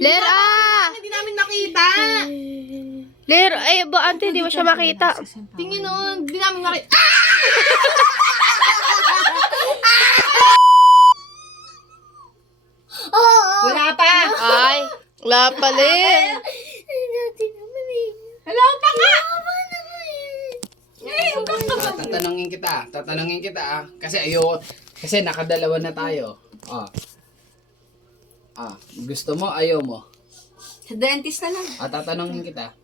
Ler, Hindi namin nakita. Ler, ay, ba, ante, hindi mo siya makita. Tingin nun, hindi namin nakita. Wala pa. Ay, wala pa, Ler. Wala pa nga. Tatanungin kita kasi kasi nakadalawa na tayo. Gusto mo, ayaw mo? Sa dentist na lang. Tatanungin kita.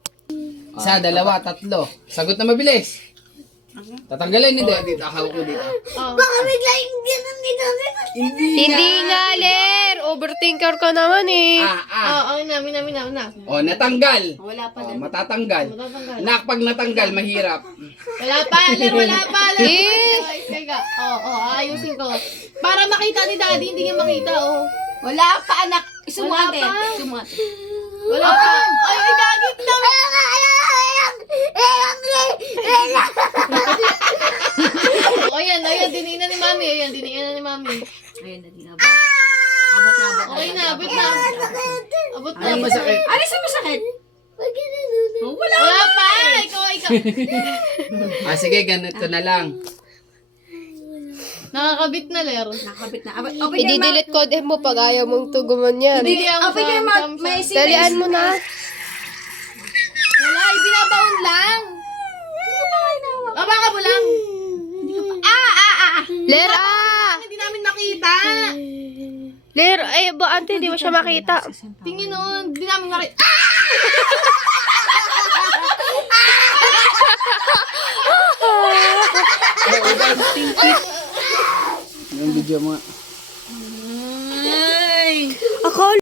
Isa, dalawa, tatlo. Sagot na mabilis. Tatanggalin hindi. Dito, ako ko dito. Baka bigla yung ganun dito. Hindi nga, Ler. Overthinker ka naman eh. Oo, namin. Natanggal. Wala pa. Matatanggal. Matatanggal. Pag natanggal, mahirap. Wala pa, Ler, wala pa. Eh. Teka, ayusin ko. Para makita ni Daddy, hindi niya makita, Wala pa, anak. Sumate. Wala pa. Ay, gagit na. Ayan, diniinan ni Mami. Ayan na, Okay na, abot na. Ano masakit? Alis ang masakit. Wala pa. Ikaw. Sige, ganito na lang. Nakakabit na, Ler. I-delete code mo pag ayaw mong tuguman yan. Dalian mo na. Wala, ibinabaon lang. Baka mo lang. Ler, Hindi namin nakita. Ler, ay, ba, ante, hindi mo siya makita. Tingin nun, hindi namin nakita. Yung video mo. Ako,